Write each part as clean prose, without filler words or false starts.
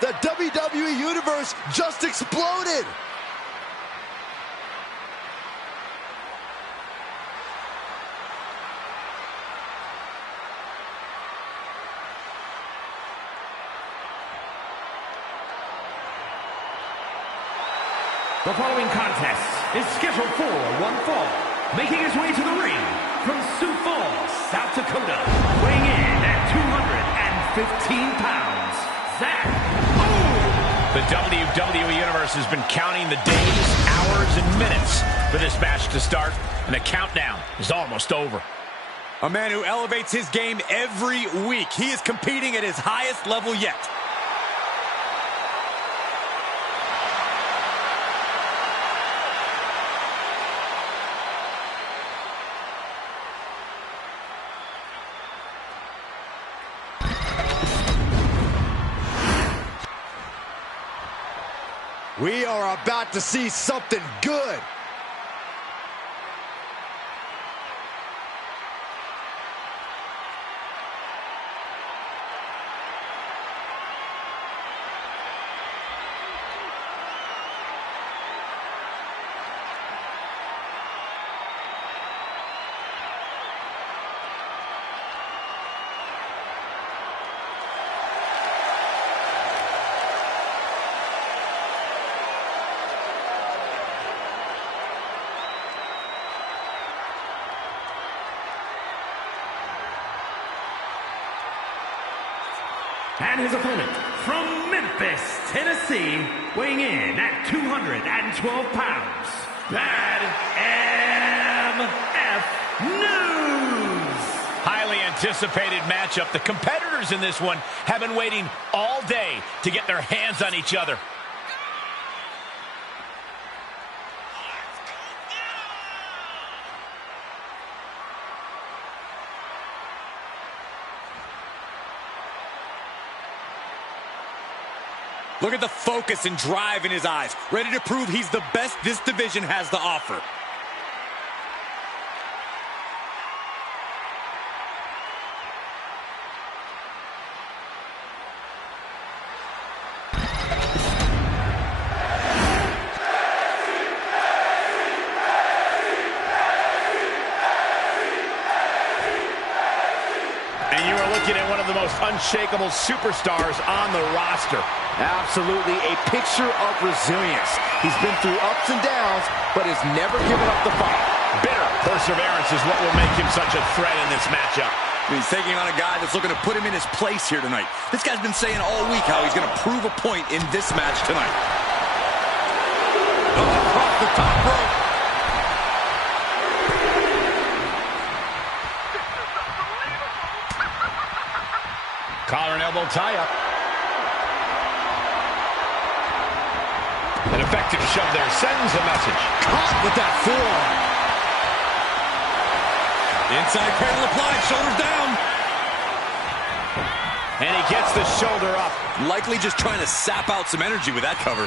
The WWE Universe just exploded! The following contest is scheduled for one fall. Making his way to the ring from Sioux Falls, South Dakota, weighing in at 215 pounds, Zach. The WWE Universe has been counting the days, hours, and minutes for this match to start, and the countdown is almost over. A man who elevates his game every week. He is competing at his highest level yet. We are about to see something good. And his opponent from Memphis, Tennessee, weighing in at 212 pounds, Bad MF News. Highly anticipated matchup. The competitors in this one have been waiting all day to get their hands on each other. Look at the focus and drive in his eyes, ready to prove he's the best this division has to offer. And you are looking at one of the most unshakable superstars on the roster. Absolutely a picture of resilience. He's been through ups and downs, but has never given up the fight. Bitter perseverance is what will make him such a threat in this matchup. He's taking on a guy that's looking to put him in his place here tonight. This guy's been saying all week how he's going to prove a point in this match tonight. Goes across the top rope. Collar and elbow tie-up. An effective shove there sends a message. Caught with that forearm. Inside cradle applied, shoulders down. And he gets the shoulder up. Likely just trying to sap out some energy with that cover.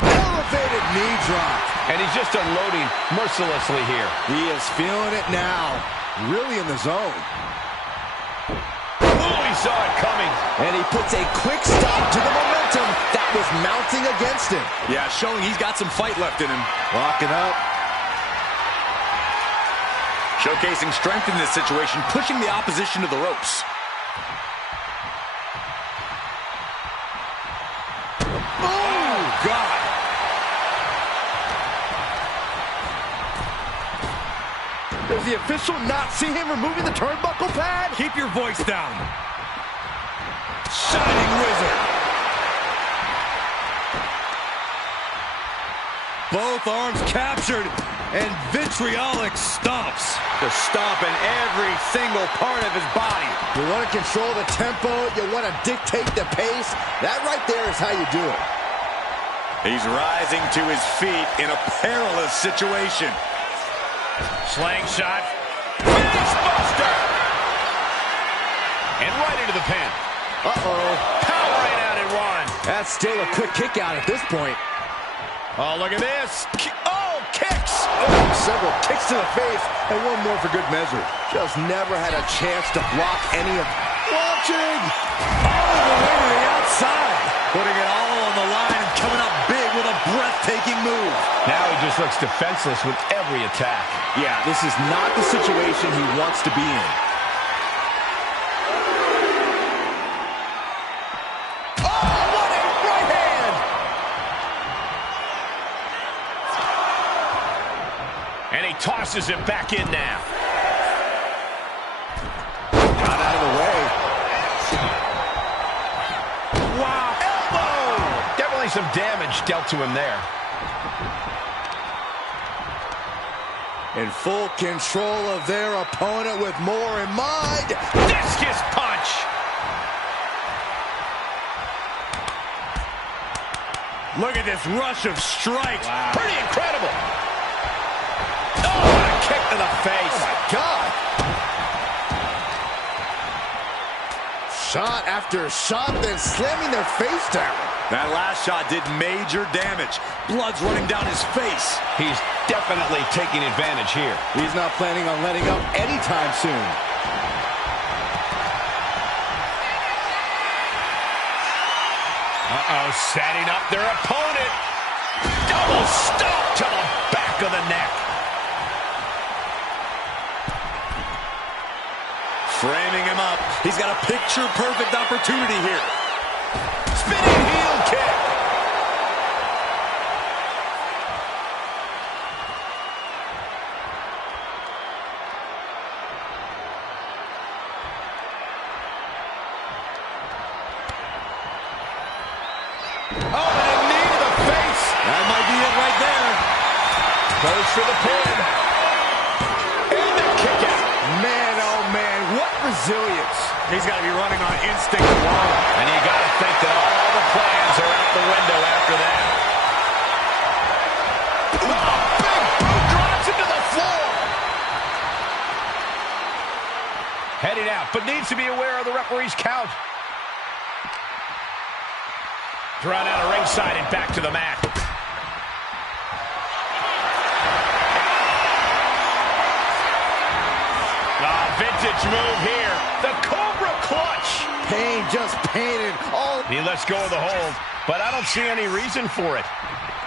Elevated knee drop. And he's just unloading mercilessly here. He is feeling it now. Really in the zone. Oh, he saw it coming. And he puts a quick stop to the momentum that was mounting against him. Yeah, showing he's got some fight left in him. Locking up. Showcasing strength in this situation, pushing the opposition to the ropes. Oh, God. Does the official not see him removing the turnbuckle pad? Keep your voice down. Shining Wizard. Both arms captured, and vitriolic stomps. Just stomping every single part of his body. You want to control the tempo, you want to dictate the pace. That right there is how you do it. He's rising to his feet in a perilous situation. Slingshot. Facebuster. And right into the pin. Uh-oh. Powering out at one. That's still a quick kick out at this point. Oh, look at this. Oh, kicks. Oh, several kicks to the face, and one more for good measure. Just never had a chance to block any of... Watching! Oh, looks defenseless with every attack. Yeah, this is not the situation he wants to be in. Oh, what a right hand! And he tosses it back in now. Got out of the way. Wow. Elbow! Definitely some damage dealt to him there. In full control of their opponent with more in mind. Discus punch! Look at this rush of strikes. Wow. Pretty incredible. Oh, what a kick to the face. Oh, my God. Shot after shot, then slamming their face down. That last shot did major damage. Blood's running down his face. He's definitely taking advantage here. He's not planning on letting up anytime soon. Uh-oh, setting up their opponent. Double stomp to the back of the neck. Framing him up. He's got a picture-perfect opportunity here. Spinning heel kick. Oh, and a knee to the face. That might be it right there. Goes for the pin. And the kick out. Man, oh man, what resilience. He's got to be running on instinct alone. And you got to think that all the plans are out the window after that. Oh, big boot drops into the floor. Heading out, but needs to be aware of the referee's count. Drawn out of ringside and back to the mat. Vintage move here. The Cobra Clutch. Pain just painted all. He lets go of the hold, but I don't see any reason for it.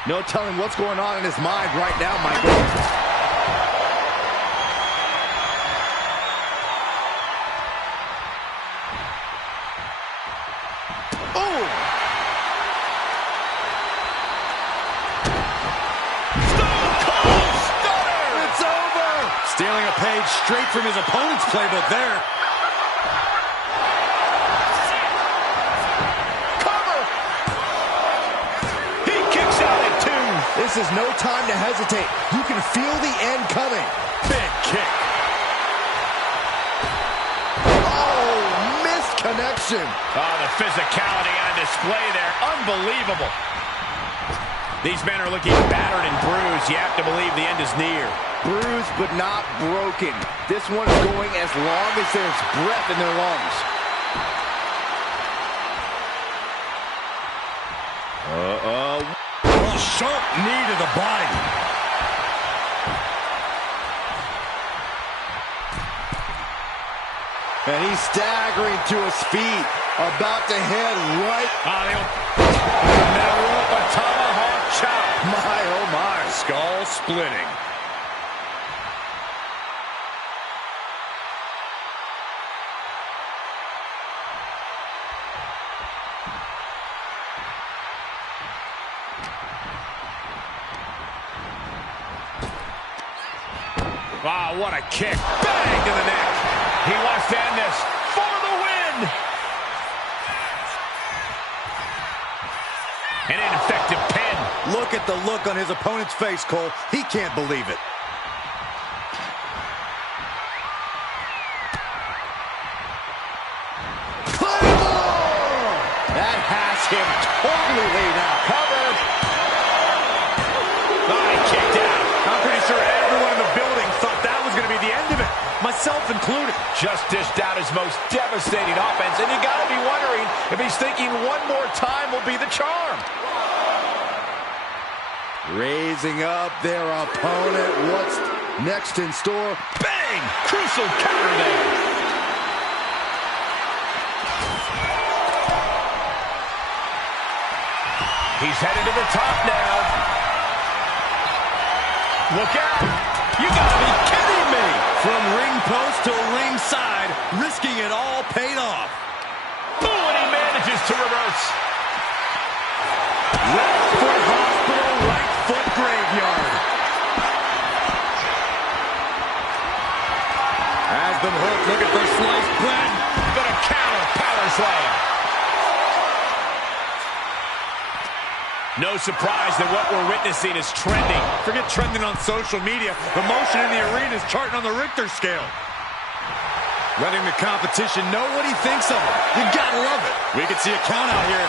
No telling what's going on in his mind right now, Michael. Ooh! Stealing a page straight from his opponent's playbook there. Cover! He kicks out at 2. This is no time to hesitate. You can feel the end coming. Big kick. Oh, missed connection. Oh, the physicality on display there. Unbelievable. These men are looking battered and bruised. You have to believe the end is near. Bruised but not broken. This one's going as long as there's breath in their lungs. A sharp knee to the body. And he's staggering to his feet. About to head right. Middle rope, a tomahawk chop. My, oh my. Skull splitting. Wow, what a kick. Bang to the neck. He wants to end this for the win. An ineffective pin. Look at the look on his opponent's face, Cole. He can't believe it. That has him totally laid out. Cover. Oh, he kicked out. I'm pretty sure everyone in the building thought that was going to be the end of it, myself included. Just dished out his most devastating offense, and you got to be wondering if he's thinking one more time will be the charm. Raising up their opponent. What's next in store? Bang! Crucial counter there. He's headed to the top now. Look out. You gotta be kidding me. From ring post to ringside, risking it all paid off. Ooh, and he manages to reverse. Left foot hospital, right foot graveyard. Has been hooked, looking for sliced bread. Gonna counter power slam. No surprise that what we're witnessing is trending. Forget trending on social media. The motion in the arena is charting on the Richter scale. Letting the competition know what he thinks of him. You gotta love it. We could see a count out here.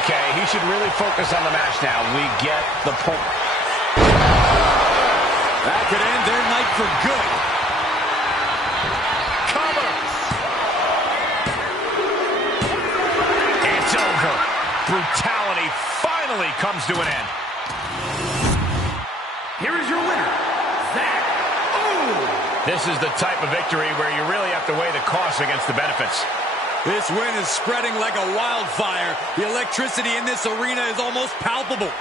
Okay, he should really focus on the match now. We get the point. That could end their night for good. Cover. It's over. Brutality finally comes to an end. Here is your winner, Zach. Ooh! This is the type of victory where you really have to weigh the costs against the benefits. This win is spreading like a wildfire. The electricity in this arena is almost palpable.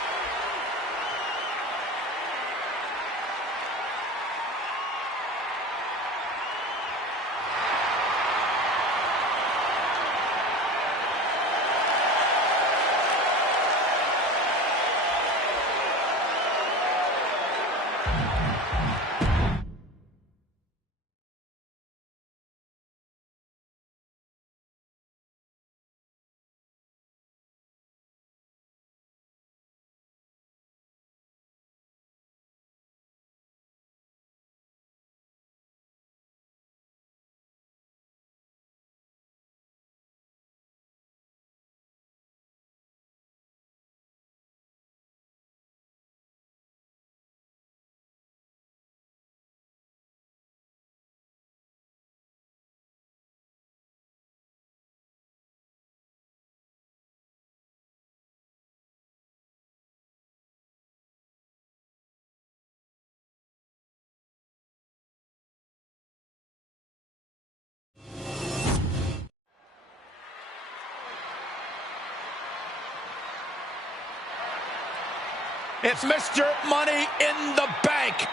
It's Mr. Money in the Bank.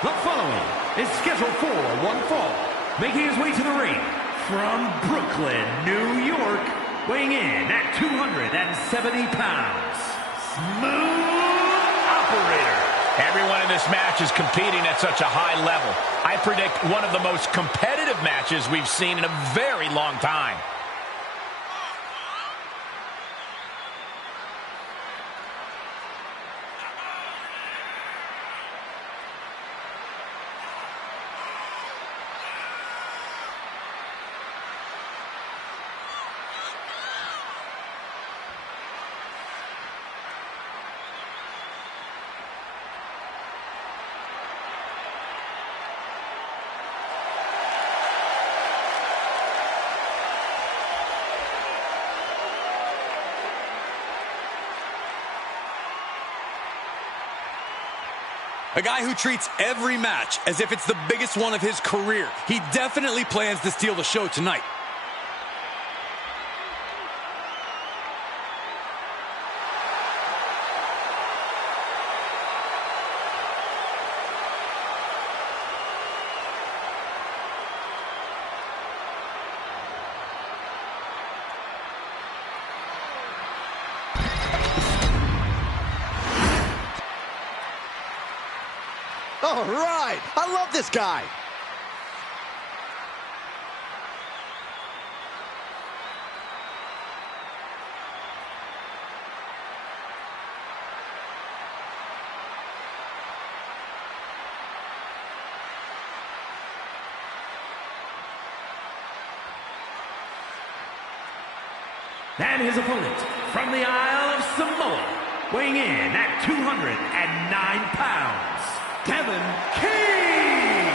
The following is scheduled for one fall, making his way to the ring from Brooklyn, New York, weighing in at 270 pounds, Smooth Operator. Everyone in this match is competing at such a high level. I predict one of the most competitive matches we've seen in a very long time. A guy who treats every match as if it's the biggest one of his career. He definitely plans to steal the show tonight. All right. I love this guy. And his opponent from the Isle of Samoa, weighing in at 209 pounds, Kevin King!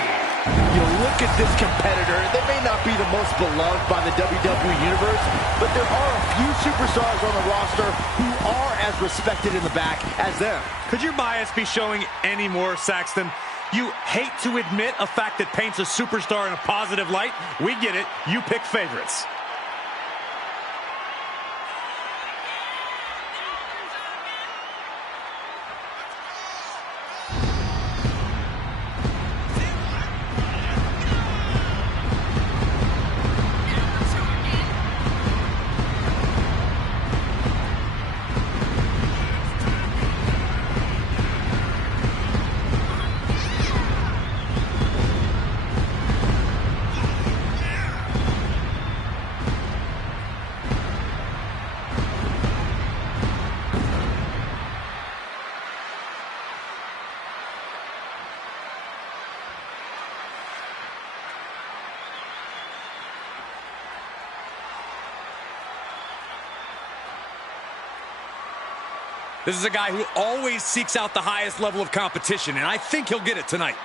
You look at this competitor, they may not be the most beloved by the WWE Universe, but there are a few superstars on the roster who are as respected in the back as them. Could your bias be showing any more, Saxton? You hate to admit a fact that paints a superstar in a positive light. We get it. You pick favorites. This is a guy who always seeks out the highest level of competition, and I think he'll get it tonight.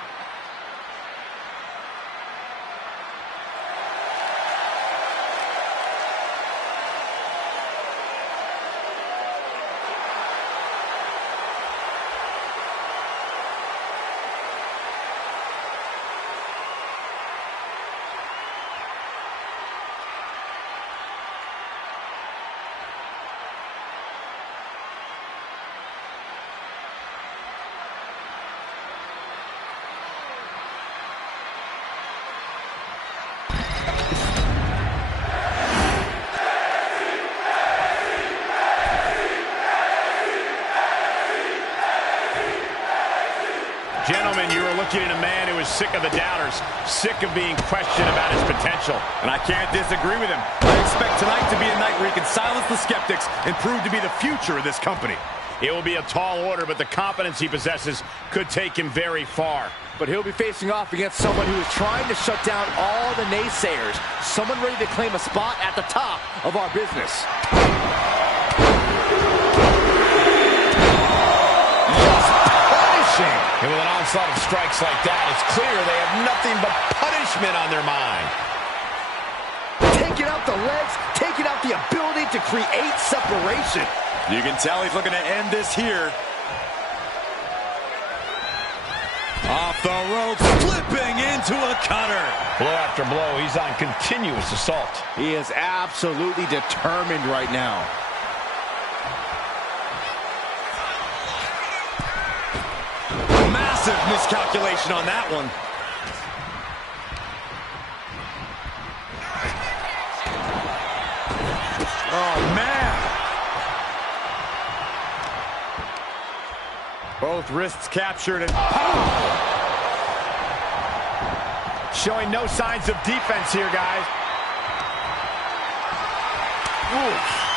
Gentlemen, you are looking at a man who is sick of the doubters, sick of being questioned about his potential. And I can't disagree with him. I expect tonight to be a night where he can silence the skeptics and prove to be the future of this company. It will be a tall order, but the confidence he possesses could take him very far. But he'll be facing off against someone who is trying to shut down all the naysayers. Someone ready to claim a spot at the top of our business. And with an onslaught of strikes like that, it's clear they have nothing but punishment on their mind. Taking out the legs, taking out the ability to create separation. You can tell he's looking to end this here. Off the ropes, flipping into a cutter. Blow after blow, he's on continuous assault. He is absolutely determined right now. Massive miscalculation on that one. Oh, man. Both wrists captured and Showing no signs of defense here, guys.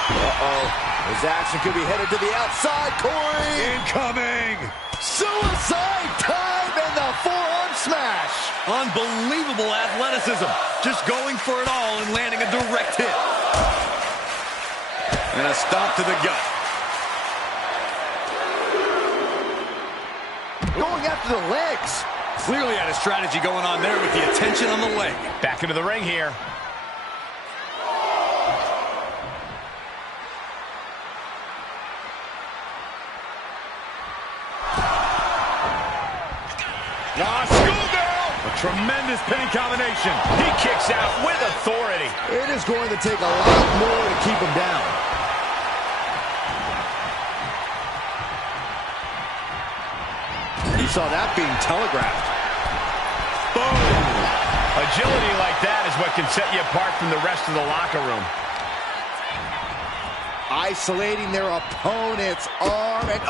Uh-oh. His action could be headed to the outside, Corey. incoming. Suicide time and the forearm smash. Unbelievable athleticism. Just going for it all and landing a direct hit. And a stomp to the gut. Going after the legs. Clearly had a strategy going on there with the attention on the leg. Back into the ring here. A tremendous pinning combination. He kicks out with authority. It is going to take a lot more to keep him down. You saw that being telegraphed. Boom. Agility like that is what can set you apart from the rest of the locker room. Isolating their opponent's arm and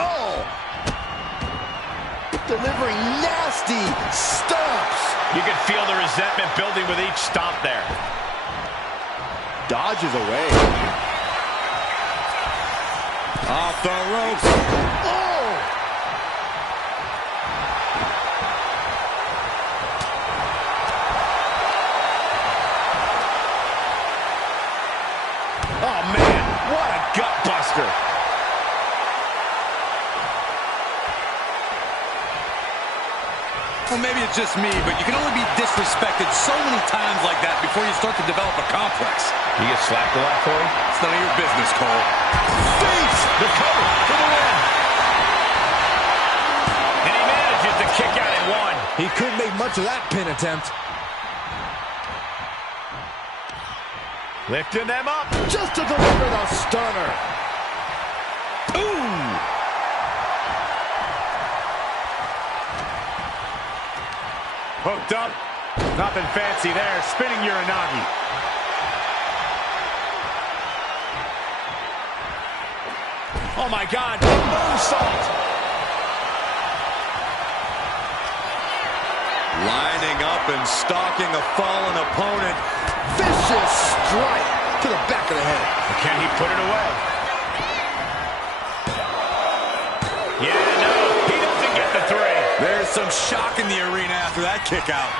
delivering nasty stomps. You can feel the resentment building with each stomp there. Dodges away. Off the ropes. Oh, man, what a gut buster. Well, maybe it's just me, but you can only be disrespected so many times like that before you start to develop a complex. You get slapped a lot, Corey? It's none of your business, Cole. Face the cover for the win. And he manages to kick out in one. He couldn't make much of that pin attempt. Lifting them up. Just to deliver the stunner. Ooh! Hooked up. Nothing fancy there. Spinning Uranagi. Oh, my God. Moonsault. Lining up and stalking a fallen opponent. Vicious strike to the back of the head. Can he put it away? Yeah, no. He doesn't get the three. There's some shock in the arena after that kick out.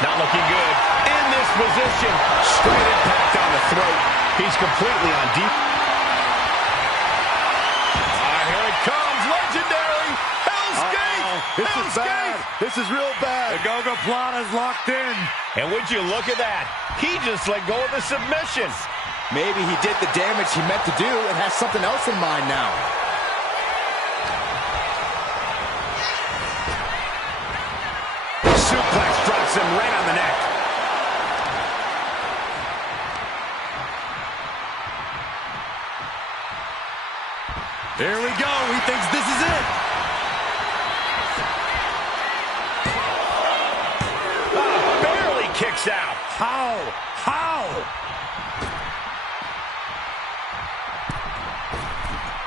Not looking good. In this position. Straight impact on the throat. He's completely on deep. Here it comes. Legendary. Hell's Gate. This is Hell's bad. Gate. This is real bad. The Gogoplana's locked in. And would you look at that? He just let go of the submission. Maybe he did the damage he meant to do and has something else in mind now. Suplex drops him right on the neck. Here we go. He thinks this is it. Barely kicks out. How?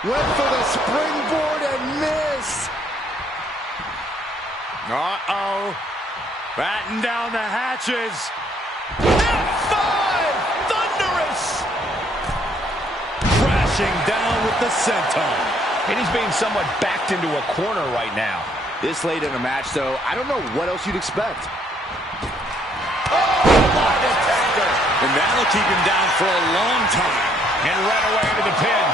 Went for the springboard and missed. Uh-oh. Batten down the hatches. F5! Thunderous! Crashing down with the senton. And he's being somewhat backed into a corner right now. This late in a match, though, I don't know what else you'd expect. And that'll keep him down for a long time. And right away into the pin.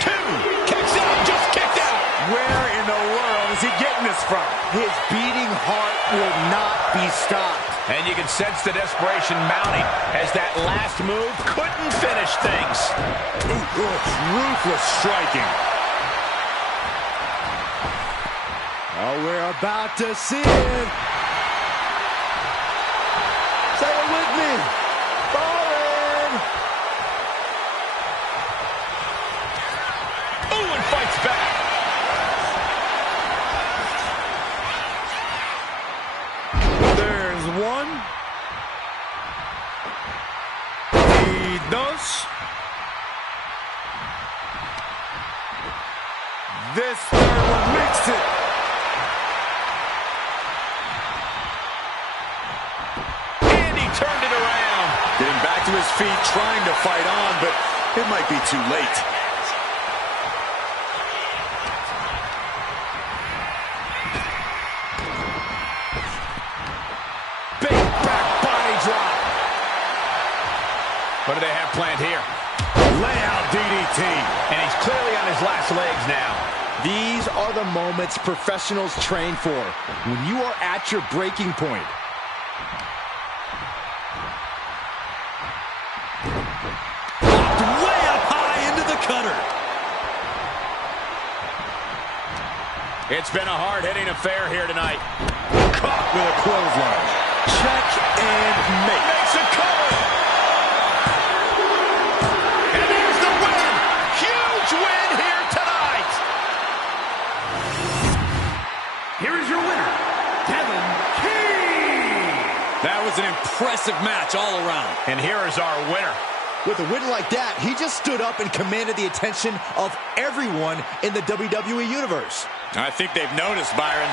Two! Kicks out! Just kicked out! Where in the world is he getting this from? His beating heart will not be stopped. And you can sense the desperation mounting as that last move couldn't finish things. Ruthless striking. Oh, we're about to see it. Say it with me. Falling. Ooh, and fights back. There's one. Y dos. This third one makes it. And he turned it around. Getting back to his feet, trying to fight on, but it might be too late. Big back body drop. What do they have planned here? Layout DDT. And he's clearly on his last legs now. These are the moments professionals train for, when you are at your breaking point. Popped way up high into the cutter. It's been a hard-hitting affair here tonight. Caught with a clothesline. Check and make. Makes a cover. And there's the win. Huge win here tonight. Here is your winner, Devin King. That was an impressive match all around. And here is our winner. With a win like that, he just stood up and commanded the attention of everyone in the WWE Universe. I think they've noticed, Byron.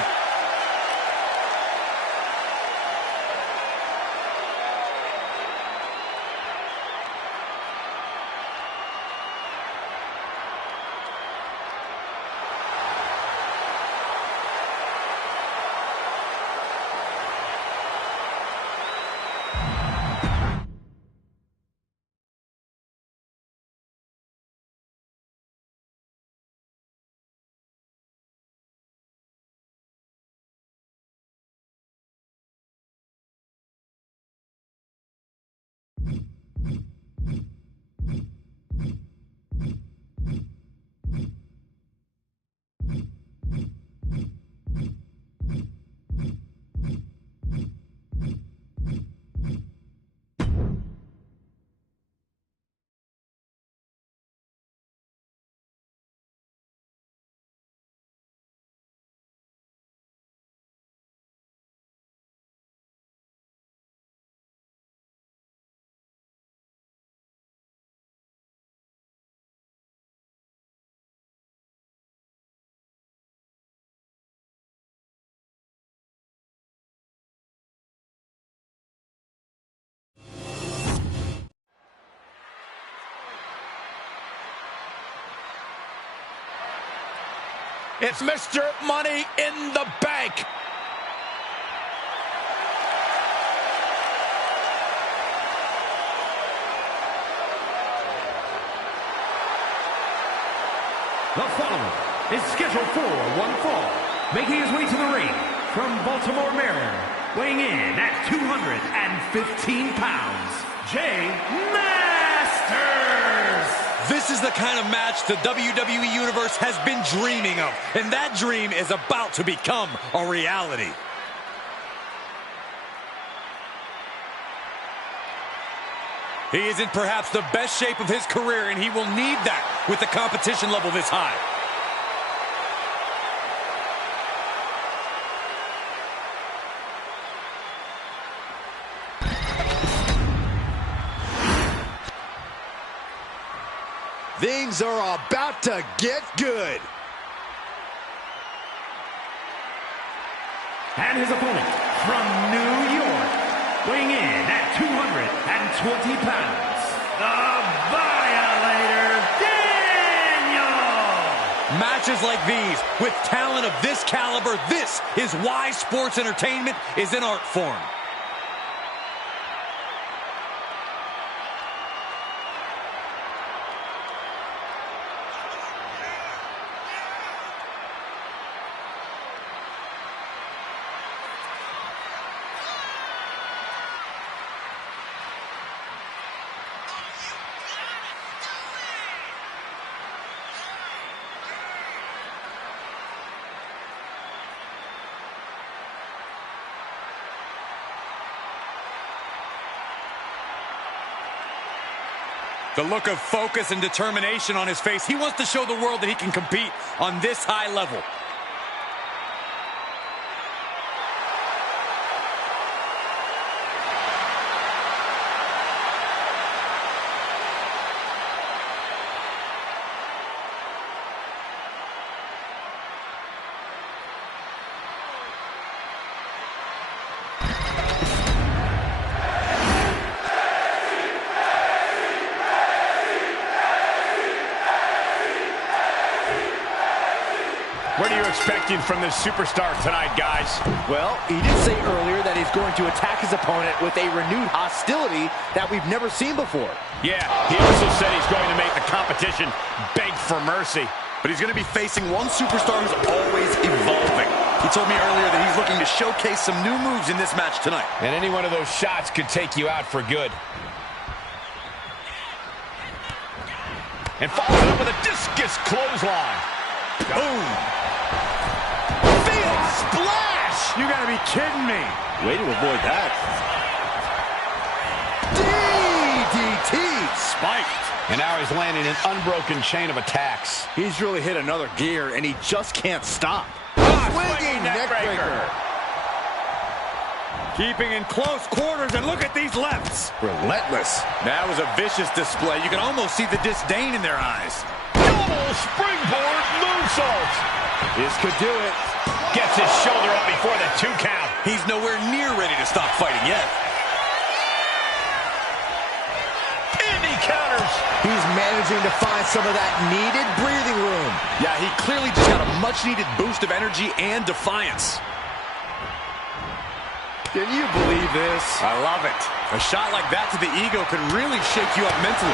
It's Mr. Money in the Bank. The following is scheduled for one fall, making his way to the ring from Baltimore, Maryland, weighing in at 215 pounds, Jay Masters. This is the kind of match the WWE Universe has been dreaming of, and that dream is about to become a reality. He is in perhaps the best shape of his career, and he will need that with the competition level this high. Things are about to get good. And his opponent from New York, weighing in at 220 pounds, the Violator, Daniel! Matches like these, with talent of this caliber, this is why sports entertainment is an art form. The look of focus and determination on his face. He wants to show the world that he can compete on this high level. What are you expecting from this superstar tonight, guys? Well, he did say earlier that he's going to attack his opponent with a renewed hostility that we've never seen before. Yeah, he also said he's going to make the competition beg for mercy. But he's going to be facing one superstar who's always evolving. He told me earlier that he's looking to showcase some new moves in this match tonight. And any one of those shots could take you out for good. And follows it up with a discus clothesline. Boom! Field splash! You gotta be kidding me. Way to avoid that. DDT! Spiked. And now he's landing an unbroken chain of attacks. He's really hit another gear, and he just can't stop. Swinging neck breaker. Keeping in close quarters, and look at these lefts. Relentless. That was a vicious display. You can almost see the disdain in their eyes. Double springboard moonsault. This could do it. Gets his shoulder up before the 2 count. He's nowhere near ready to stop fighting yet. And he counters. He's managing to find some of that needed breathing room. Yeah, he clearly just got a much-needed boost of energy and defiance. Can you believe this? I love it. A shot like that to the ego can really shake you up mentally.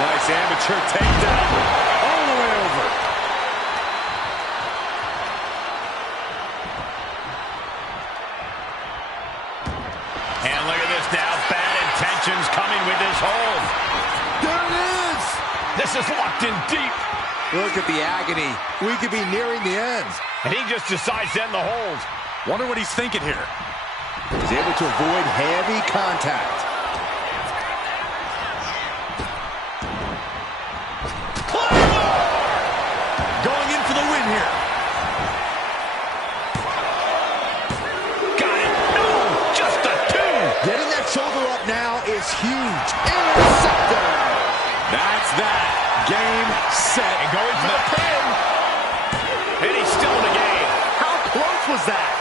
Nice amateur takedown. All the way over. And look at this now. Bad intentions coming with this hold. There it is! This is locked in deep. Look at the agony. We could be nearing the end. And he just decides to end the hold. Wonder what he's thinking here. He's able to avoid heavy contact. Going in for the win here. Got it. No, just a 2. Getting that shoulder up now is huge. Interceptor. That's that. Game, set, And going for the pin. And he's still in the game. How close was that?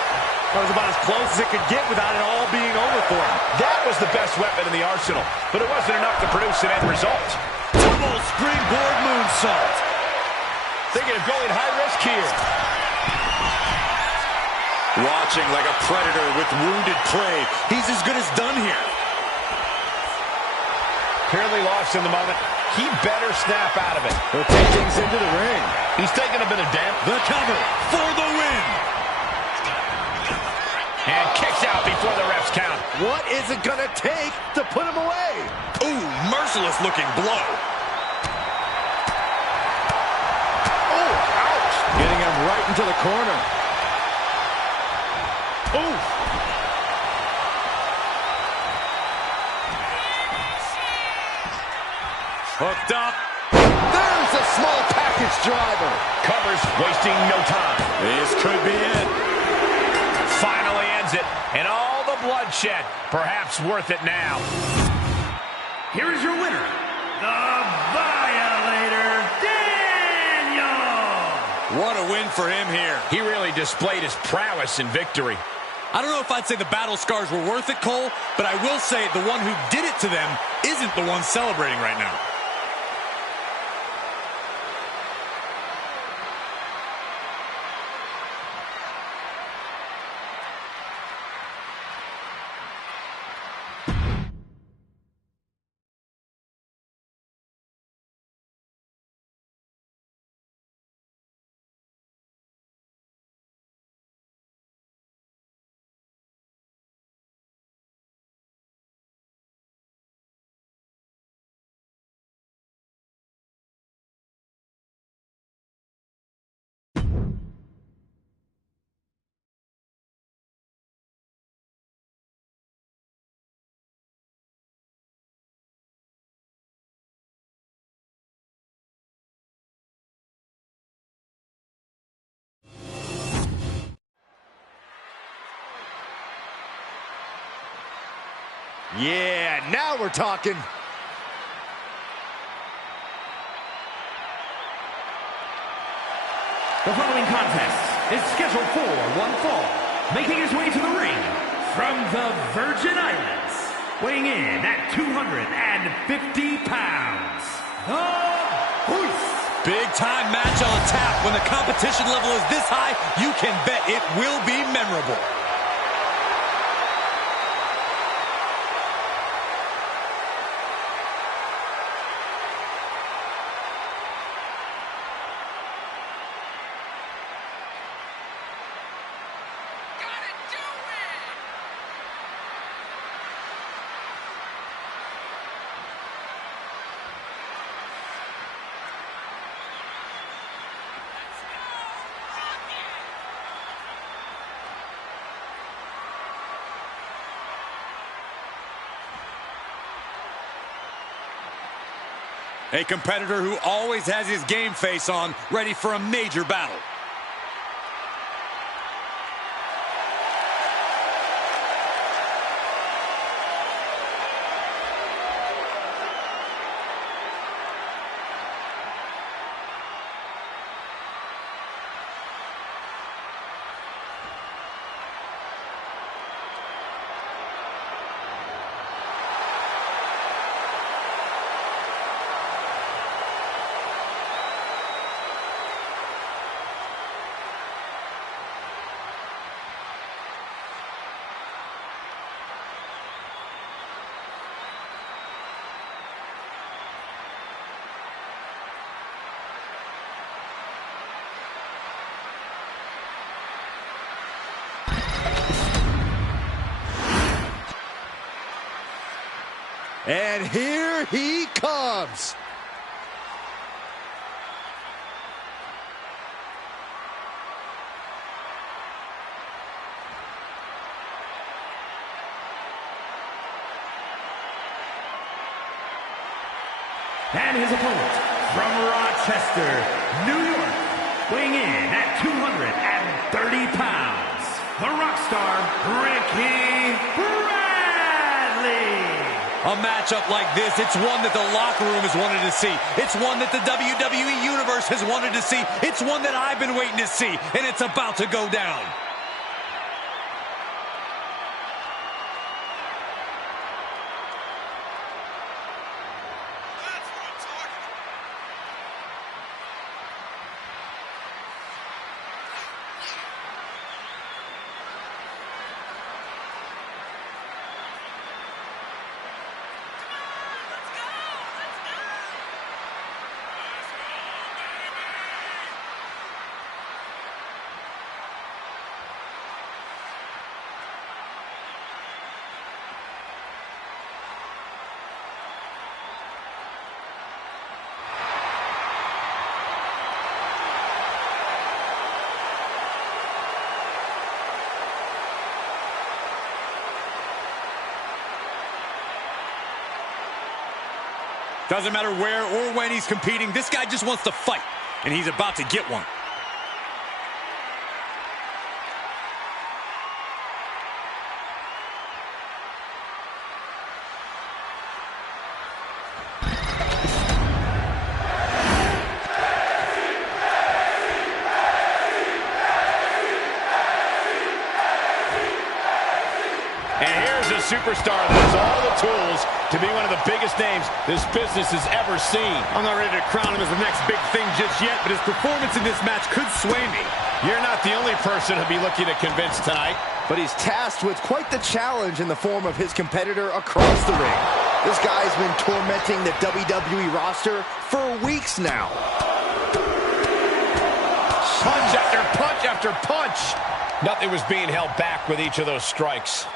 That was about as close as it could get without it all being over for him. That was the best weapon in the arsenal, but it wasn't enough to produce an end result. Double springboard moonsault. Thinking of going high risk here. Watching like a predator with wounded prey. He's as good as done here. Clearly lost in the moment. He better snap out of it. He'll take things into the ring. He's taking a bit of damage. The cover for the win. And kicks out before the refs count. What is it going to take to put him away? Ooh, merciless looking blow. Oh, ouch. Getting him right into the corner. Ooh. Hooked up. There's a small package driver. Covers, wasting no time. This could be it. Finally ends it. And all the bloodshed. Perhaps worth it now. Here is your winner, the Violator, Daniel! What a win for him here. He really displayed his prowess in victory. I don't know if I'd say the battle scars were worth it, Cole, but I will say the one who did it to them isn't the one celebrating right now. Yeah, now we're talking. The following contest is scheduled for one fall. Making his way to the ring from the Virgin Islands, weighing in at 250 pounds, the Hoist. Big time match on tap. When the competition level is this high, you can bet it will be memorable. A competitor who always has his game face on, ready for a major battle. And here he comes. And his opponent from Rochester, New York, weighing in at 230 pounds, the Rockstar, Ricky Bradley. A matchup like this, it's one that the locker room has wanted to see. It's one that the WWE Universe has wanted to see. It's one that I've been waiting to see, and it's about to go down. Doesn't matter where or when he's competing, this guy just wants to fight, and he's about to get one. Superstar that has all the tools to be one of the biggest names this business has ever seen. I'm not ready to crown him as the next big thing just yet, but his performance in this match could sway me. You're not the only person he'll be looking to convince tonight. But he's tasked with quite the challenge in the form of his competitor across the ring. This guy's been tormenting the WWE roster for weeks now. Punch after punch after punch. Nothing was being held back with each of those strikes.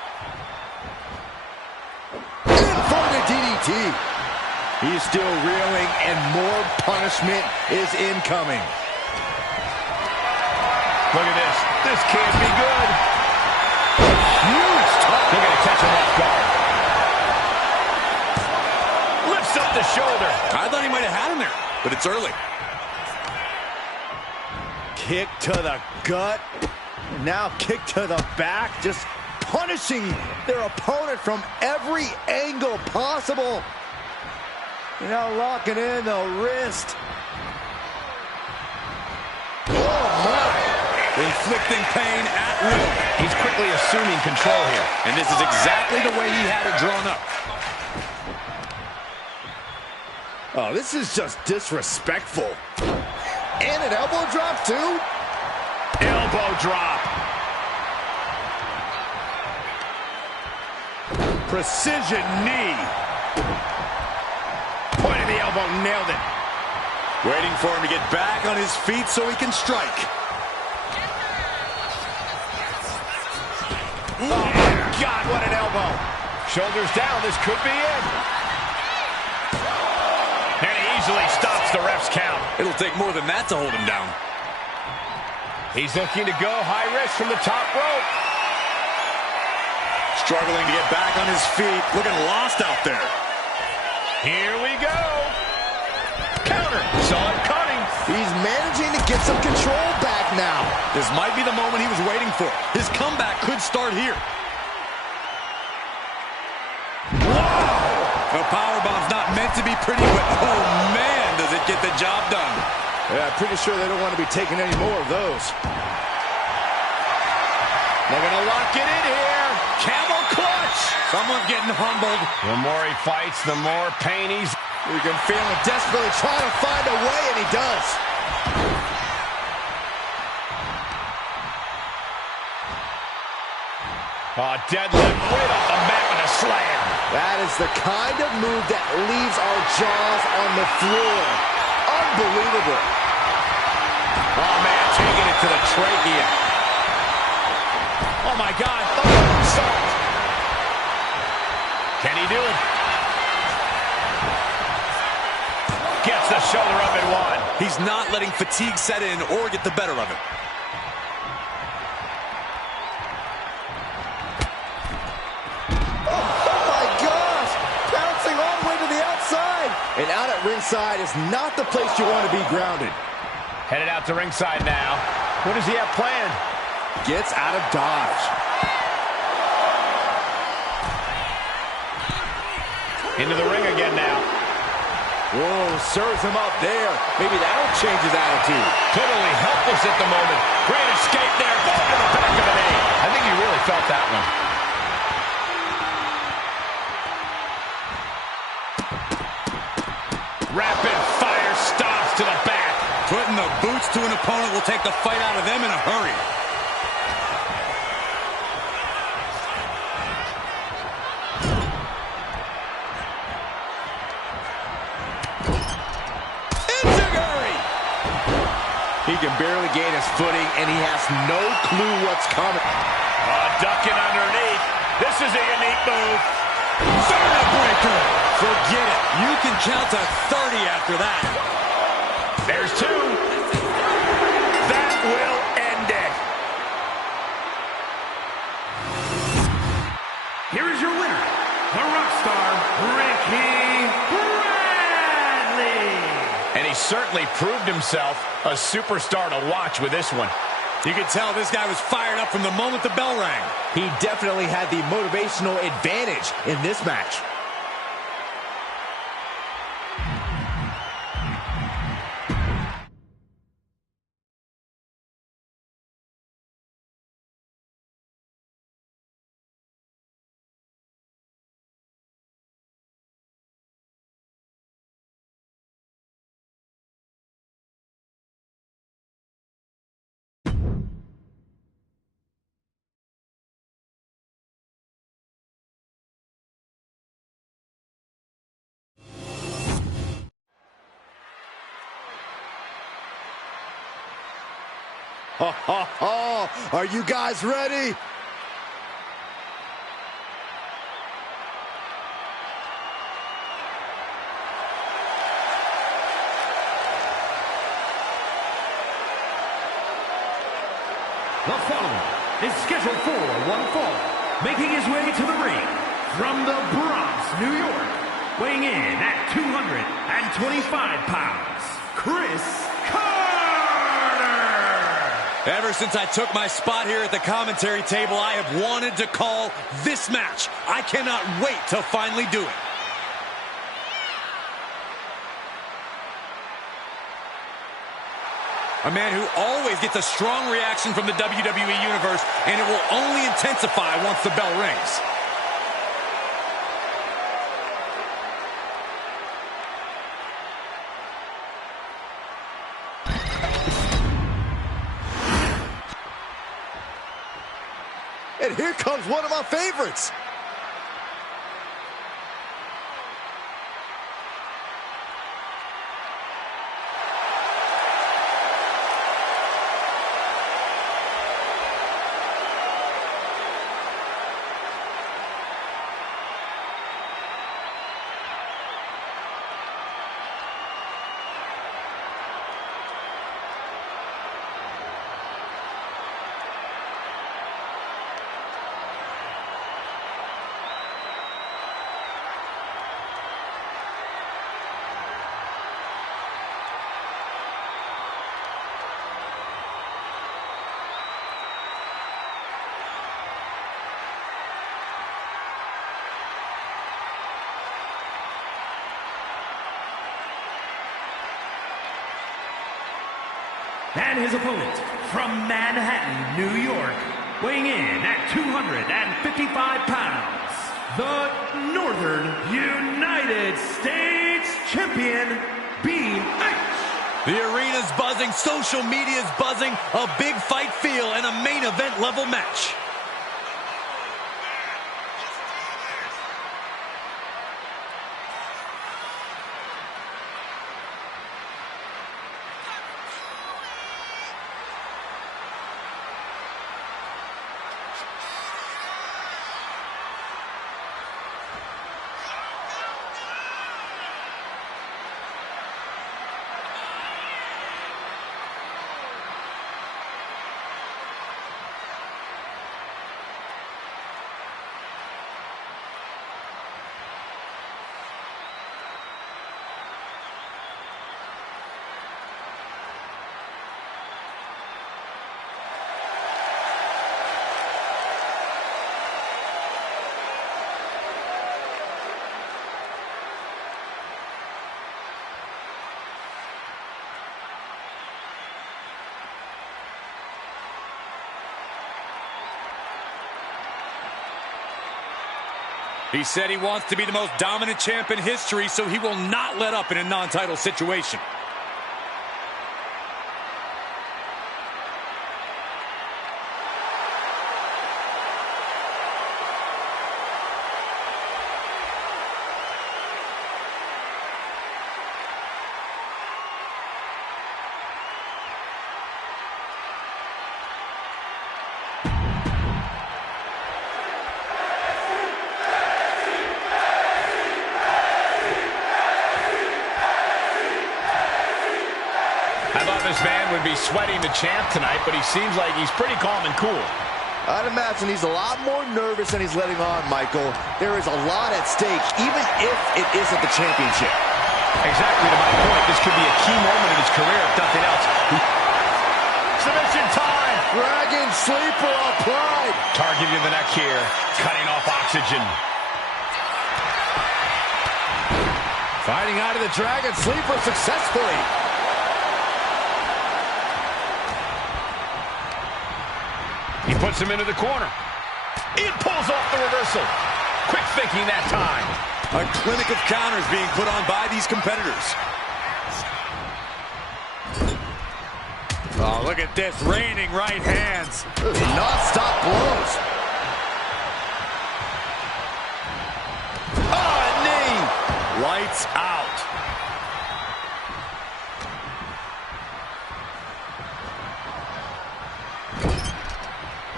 DDT. He's still reeling, and more punishment is incoming. Look at this. This can't be good. Huge touch. They're going to catch him off guard. Lifts up the shoulder. I thought he might have had him there, but it's early. Kick to the gut. Now kick to the back. Just punishing their opponent from every angle possible. Now locking in the wrist. Oh, my. Inflicting pain at will. He's quickly assuming control here. And this is exactly the way he had it drawn up. Oh, this is just disrespectful. And an elbow drop, too? Elbow drop. Precision knee. Point of the elbow, nailed it. Waiting for him to get back on his feet so he can strike. Oh, my God, what an elbow. Shoulders down, this could be it. And he easily stops the ref's count. It'll take more than that to hold him down. He's looking to go high risk from the top rope. Struggling to get back on his feet. Looking lost out there. Here we go. Counter. Saw it coming. He's managing to get some control back now. This might be the moment he was waiting for. His comeback could start here. Whoa! The powerbomb's not meant to be pretty, but oh man, does it get the job done. Yeah, pretty sure they don't want to be taking any more of those. They're going to lock it in here. Camel clutch. Someone's getting humbled. The more he fights, the more pain he's... You can feel him desperately trying to find a way, and he does. Oh, deadlift right off the mat with a slam. That is the kind of move that leaves our jaws on the floor. Unbelievable. Oh, man, taking it to the trachea. Oh, my God. Thunder. Can he do it? Gets the shoulder up and one. He's not letting fatigue set in or get the better of it. And out at ringside is not the place you want to be grounded. Headed out to ringside now. What does he have planned? Gets out of dodge. Into the ring again now. Whoa, serves him up there. Maybe that'll change his attitude. Totally helpless at the moment. Great escape there. Going to the back of the knee. I think he really felt that one. Rapid fire stops to the back. Putting the boots to an opponent will take the fight out of them in a hurry. Enziguri! He can barely gain his footing, and he has no clue what's coming. Ducking underneath. This is a unique move. Breaker. Forget it. You can count to 30 after that. There's two. That will end it. Here is your winner, the Rockstar, Ricky Brand. himself a superstar to watch with this one. You can tell this guy was fired up from the moment the bell rang. He definitely had the motivational advantage in this match. Are you guys ready? The following is scheduled for one fall, making his way to the ring from the Bronx, New York, weighing in at 225 pounds, Chris Carter! Ever since I took my spot here at the commentary table, I have wanted to call this match. I cannot wait to finally do it. A man who always gets a strong reaction from the WWE Universe, and it will only intensify once the bell rings. And here comes one of my favorites. And his opponent from Manhattan, New York, weighing in at 255 pounds, the Northern United States Champion, BH. The arena's buzzing, social media's buzzing, a big fight feel, and a main event level match. He said he wants to be the most dominant champ in history, so he will not let up in a non-title situation. This man would be sweating the champ tonight, but he seems like he's pretty calm and cool. I'd imagine he's a lot more nervous than he's letting on, Michael. There is a lot at stake, even if it isn't the championship. Exactly to my point. This could be a key moment in his career, if nothing else. Submission time. Dragon sleeper applied. Targeting the neck here. Cutting off oxygen. Fighting out of the Dragon sleeper successfully. He puts him into the corner. He pulls off the reversal. Quick thinking that time. A clinic of counters being put on by these competitors. Oh, look at this. Raining right hands. Non-stop blows. Oh, a knee. Lights out.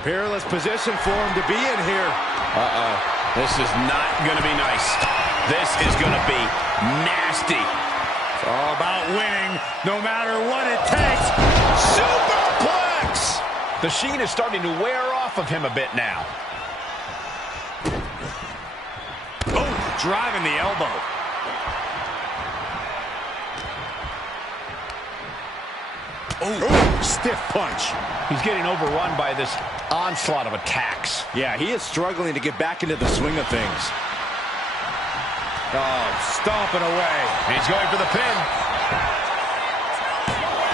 Peerless position for him to be in here. This is not going to be nice. This is going to be nasty. It's all about winning, no matter what it takes. Superplex! The sheen is starting to wear off of him a bit now. Oh, driving the elbow. Oh, stiff punch. He's getting overrun by this onslaught of attacks. Yeah, he is struggling to get back into the swing of things. Oh, stomping away. And he's going for the pin.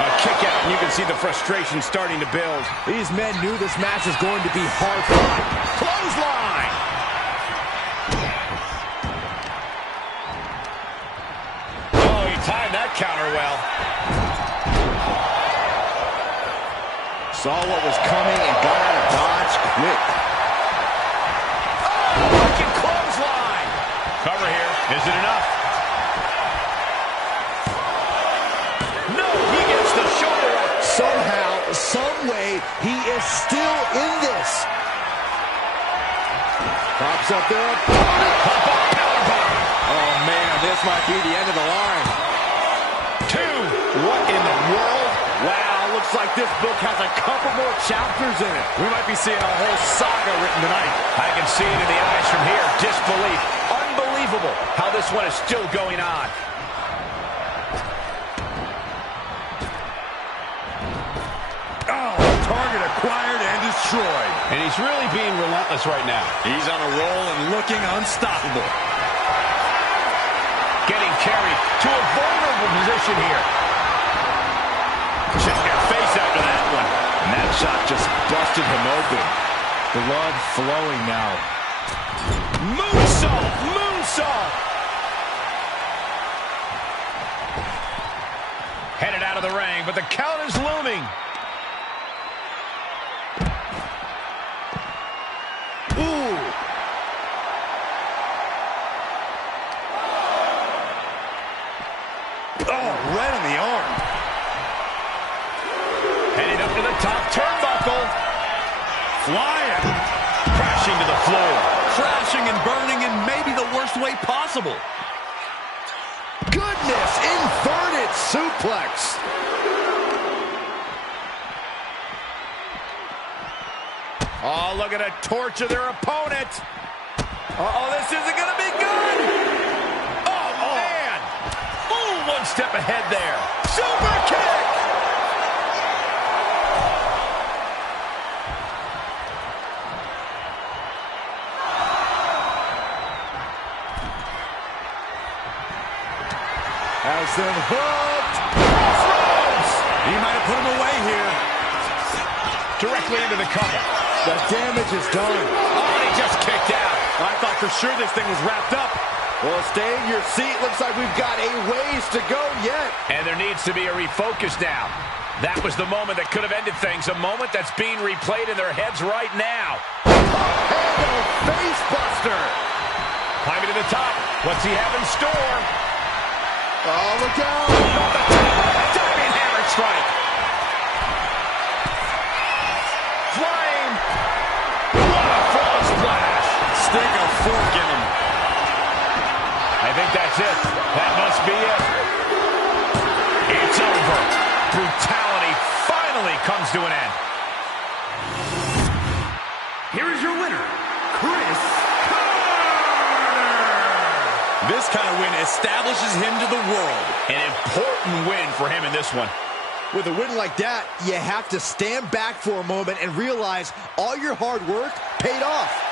A kick out, and you can see the frustration starting to build. These men knew this match was going to be hard fought. Clothesline! Oh, he timed that counter well. Saw what was coming and got out of dodge quick. Oh, fucking clothesline! Cover here. Is it enough? No, he gets the shoulder up. Somehow, some way, he is still in this. Pops up their opponent. Pop up, powerbomb. Oh, man, this might be the end of the line. 2. What in the world? Wow, looks like this book has a couple more chapters in it. We might be seeing a whole saga written tonight. I can see it in the eyes from here. Disbelief. Unbelievable how this one is still going on. Oh, target acquired and destroyed. And he's really being relentless right now. He's on a roll and looking unstoppable. Getting carried to a vulnerable position here. Check your face after that one. And that shot just busted him open. Blood flowing now. Moonsault! Moonsault! Headed out of the ring, but the count is looming. Ooh. Oh, right on the arm. Heading up to the top turnbuckle. Flying. Crashing to the floor. Crashing and burning in maybe the worst way possible. Goodness, inverted suplex. Oh, look at it torture their opponent. Uh-oh, this isn't going to be good. Oh, man. Ooh, one step ahead there. Super kick. Has them hooked. Crossroads. He might have put him away here. Directly into the cover. The damage is done. Oh, and he just kicked out. I thought for sure this thing was wrapped up. Well, stay in your seat. Looks like we've got a ways to go yet. And there needs to be a refocus now. That was the moment that could have ended things. A moment that's being replayed in their heads right now. Handle face buster. Climbing to the top. What's he have in store? Oh, look out. Off the top. Diving hammer strike. Flying. What a frog splash. Stick a fork in him. I think that's it. That must be it. It's over. Brutality finally comes to an end. Here is your winner, Chris Carter. This This kind of win establishes him to the world. An important win for him in this one. With a win like that, you have to stand back for a moment and realize all your hard work paid off.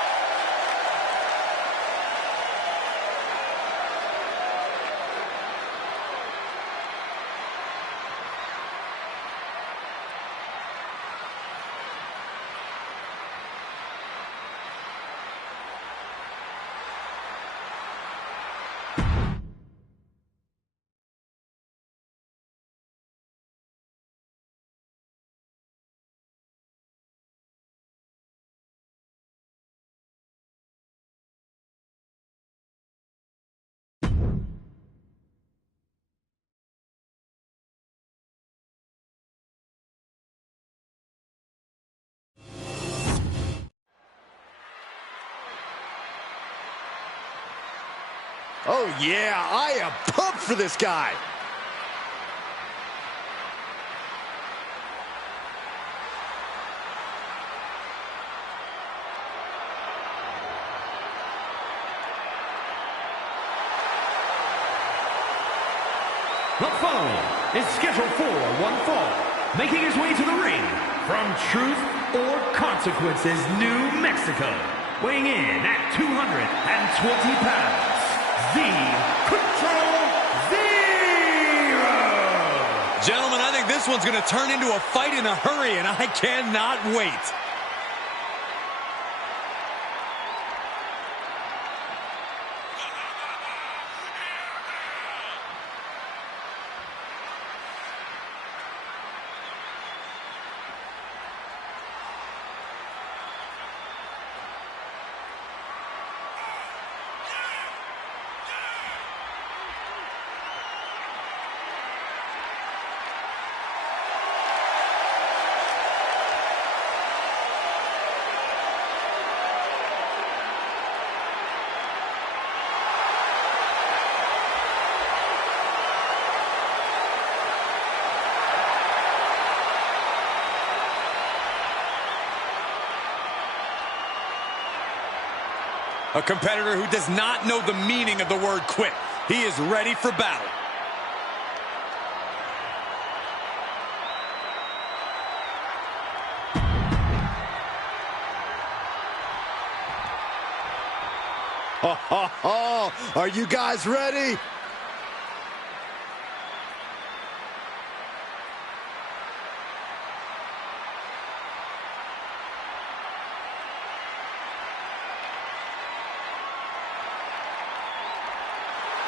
Oh yeah, I am pumped for this guy. The following is scheduled for one fall, making his way to the ring from Truth or Consequences, New Mexico, weighing in at 220 pounds. Gentlemen, I think this one's going to turn into a fight in a hurry, and I cannot wait. A competitor who does not know the meaning of the word quit. He is ready for battle. Are you guys ready?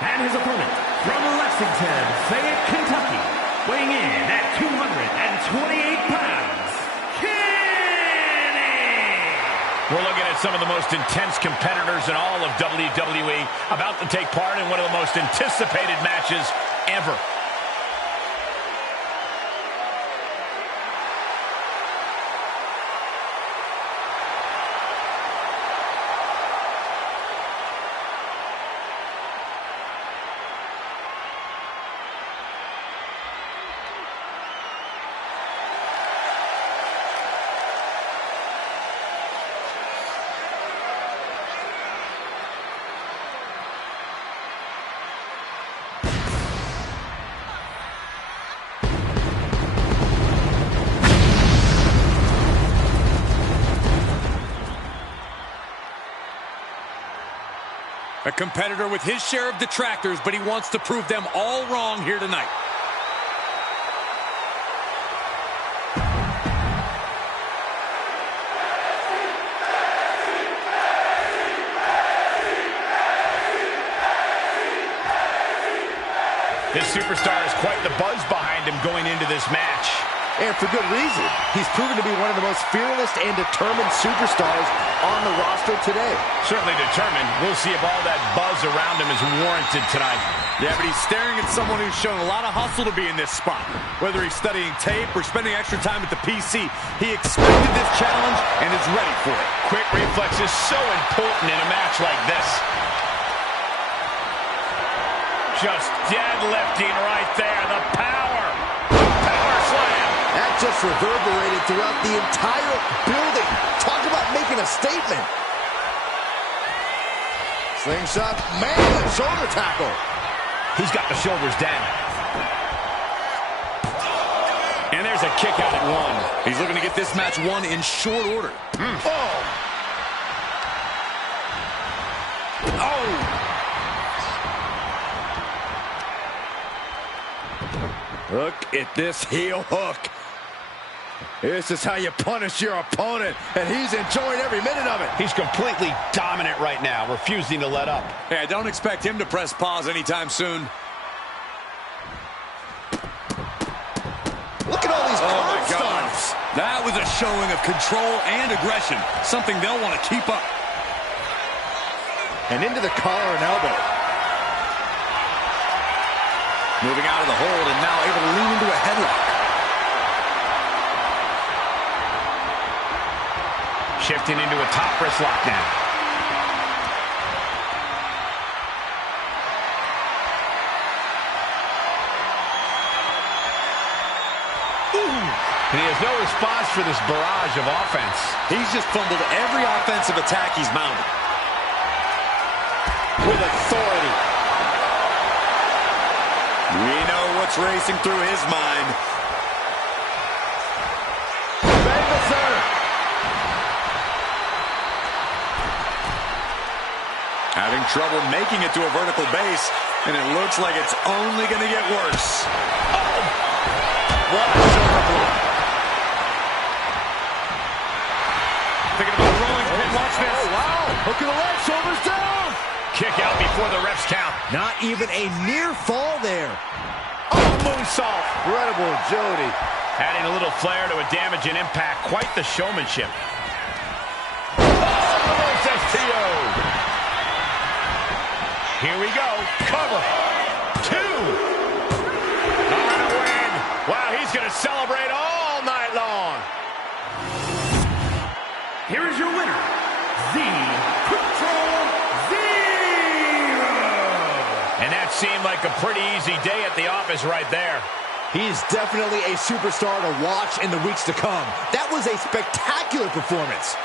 And his opponent, from Lexington, Fayette, Kentucky, weighing in at 228 pounds, Kenny! We're looking at some of the most intense competitors in all of WWE about to take part in one of the most anticipated matches ever. A competitor with his share of detractors, but he wants to prove them all wrong here tonight. This superstar has quite the buzz behind him going into this match. And for good reason. He's proven to be one of the most fearless and determined superstars on the roster today. Certainly determined. We'll see if all that buzz around him is warranted tonight. Yeah, but he's staring at someone who's shown a lot of hustle to be in this spot. Whether he's studying tape or spending extra time at the PC, he expected this challenge and is ready for it. Quick reflex is so important in a match like this. Just deadlifting right there. The power. Power slam. That just reverberated throughout the entire building. Talk about making a statement. Slingshot, man, shoulder tackle. He's got the shoulders down. And there's a kick out at one. He's looking to get this match won in short order. Oh! Look at this heel hook. This is how you punish your opponent, and he's enjoying every minute of it. He's completely dominant right now, refusing to let up. Hey, I don't expect him to press pause anytime soon. Look at all these curb stunts. That was a showing of control and aggression, something they'll want to keep up. And into the collar and elbow. Moving out of the hold and now able to lean into a headlock. Shifting into a top wrist lock now. And he has no response for this barrage of offense. He's just fumbled every offensive attack he's mounted. With authority. We know what's racing through his mind. Having trouble making it to a vertical base, and it looks like it's only going to get worse. Oh! What a shoulder block. Thinking about rolling pin. Watch this. Oh, wow. Hook of the leg, shoulders down. Kick out before the refs count. Not even a near fall there. Oh, moonsault. Incredible agility. Adding a little flair to a damage and impact. Quite the showmanship. Here we go. Cover. 2. On a win. Wow, he's going to celebrate all night long. Here is your winner, the Control Zero. And that seemed like a pretty easy day at the office right there. He's definitely a superstar to watch in the weeks to come. That was a spectacular performance.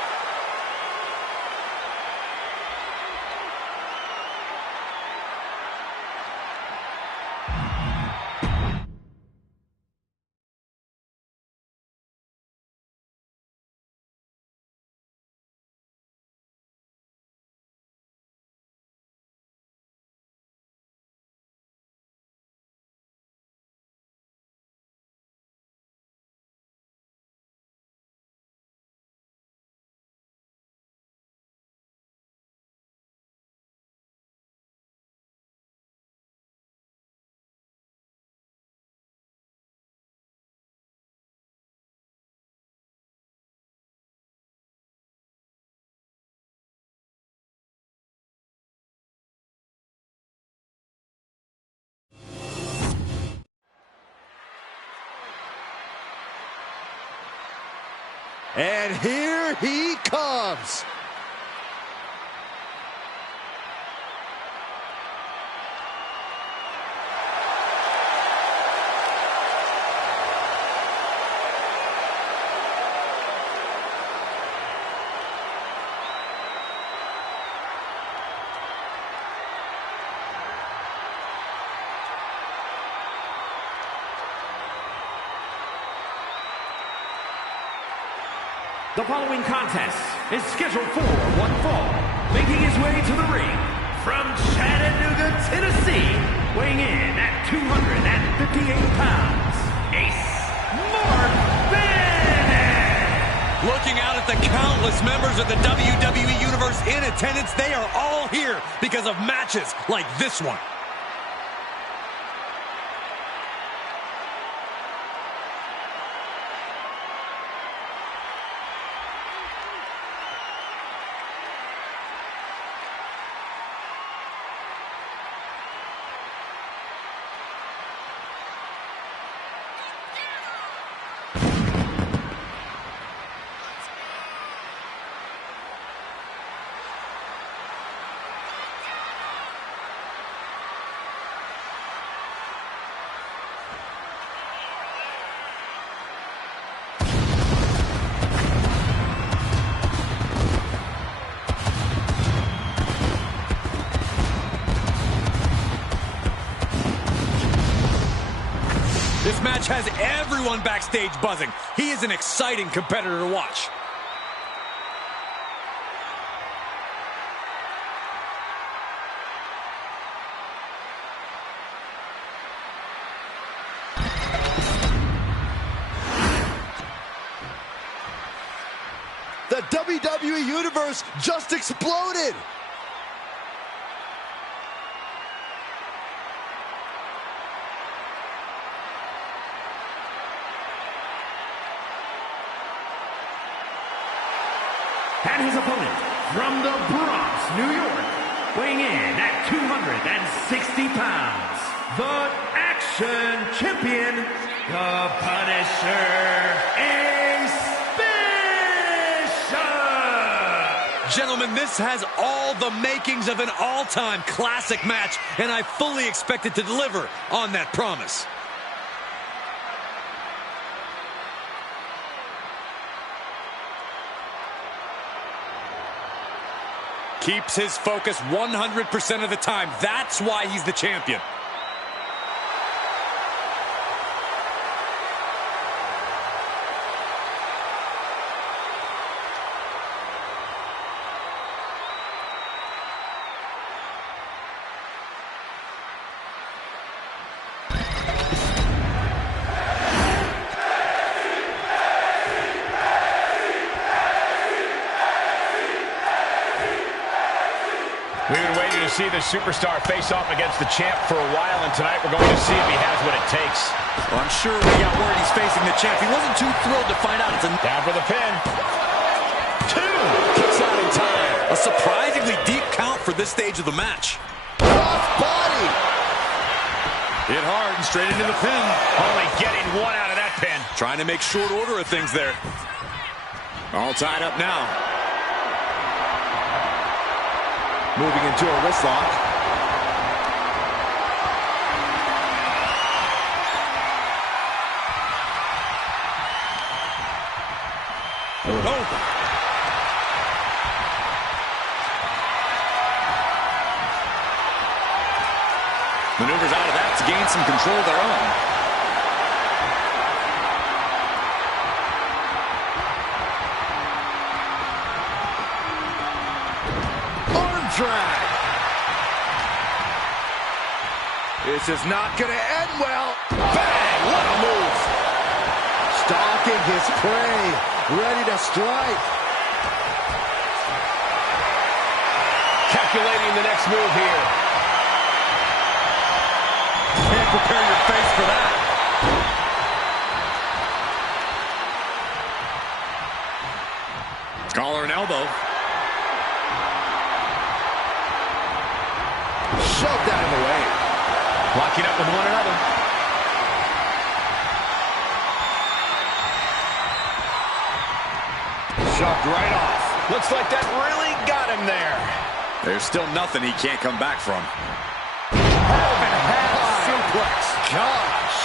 And here he comes. The following contest is scheduled for one fall. Making his way to the ring from Chattanooga, Tennessee, weighing in at 258 pounds, Ace Mark Bennett. Looking out at the countless members of the WWE Universe in attendance, they are all here because of matches like this one. match has everyone backstage buzzing. He is an exciting competitor to watch. The WWE Universe just exploded! And his opponent, from the Bronx, New York, weighing in at 260 pounds, the Action Champion, the Punisher, Ace Bishop! Gentlemen, this has all the makings of an all-time classic match, and I fully expect it to deliver on that promise. Keeps his focus 100% of the time. That's why he's the champion. We've been waiting to see the superstar face off against the champ for a while, and tonight we're going to see if he has what it takes. Well, I'm sure when he got word he's facing the champ, he wasn't too thrilled to find out it's a... Down for the pin. 2! Kicks out in time. A surprisingly deep count for this stage of the match. Cross body! Hit hard and straight into the pin. Only getting one out of that pin. Trying to make short order of things there. All tied up now. Moving into a wrist lock. Oh! Maneuvers out of that to gain some control of their own. Arm drag. This is not going to end well. Bang! What a move. Stalking his prey. Ready to strike. Calculating the next move here. Can't prepare your face for that. Collar and elbow. Shoved that in the way. Locking up with one another. Shoved right off. Looks like that really got him there. There's still nothing he can't come back from. Suplex. Gosh.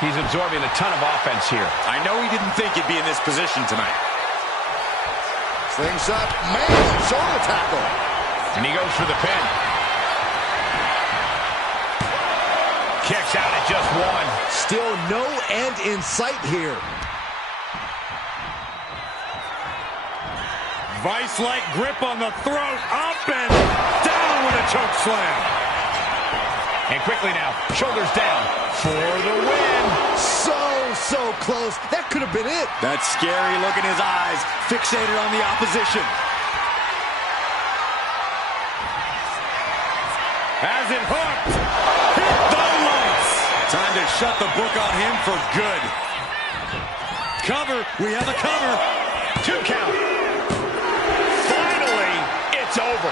He's absorbing a ton of offense here. I know he didn't think he'd be in this position tonight. Slingshot. Man, shoulder tackle. And he goes for the pin. Kicks out at just one. Still no end in sight here. Vice-like grip on the throat. Up and down with a choke slam. And quickly now, shoulders down for the win. So close. That could have been it. That scary look in his eyes, fixated on the opposition. Has it hooked. Hit the lights. Time to shut the book on him for good. Cover. We have a cover. 2 count. Finally, it's over.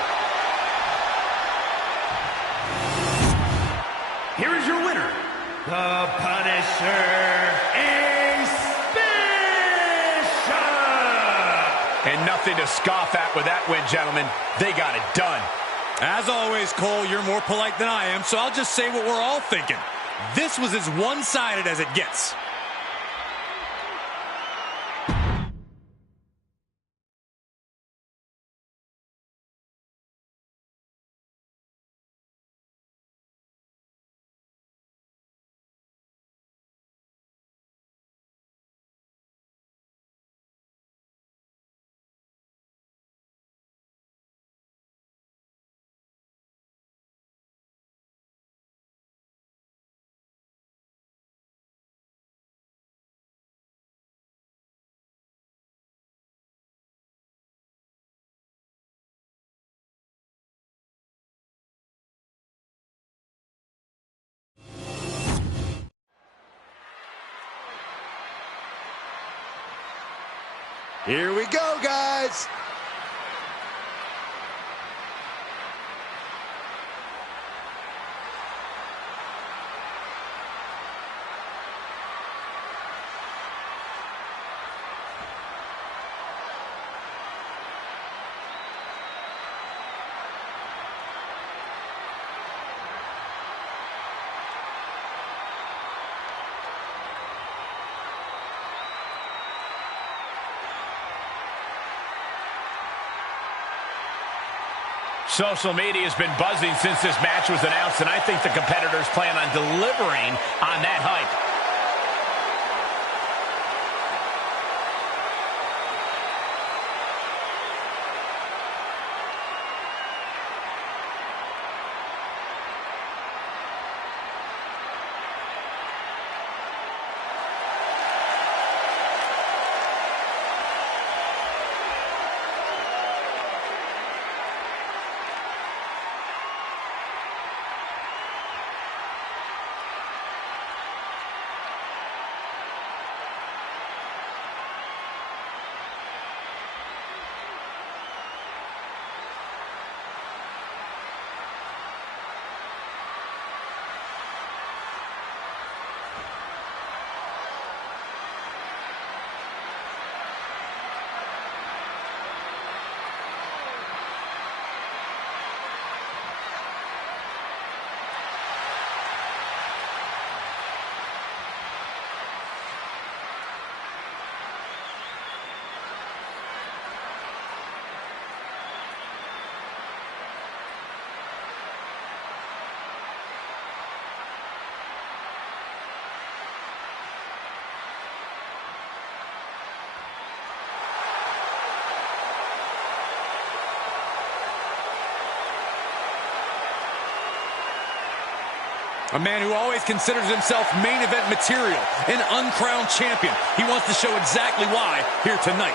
Here is your winner, the Punisher, Ace Bishop! And nothing to scoff at with that win, gentlemen. They got it done. As always, Cole, you're more polite than I am, so I'll just say what we're all thinking. This was as one-sided as it gets. Here we go, guys. Social media has been buzzing since this match was announced, and I think the competitors plan on delivering on that hype. A man who always considers himself main event material, an uncrowned champion. He wants to show exactly why here tonight.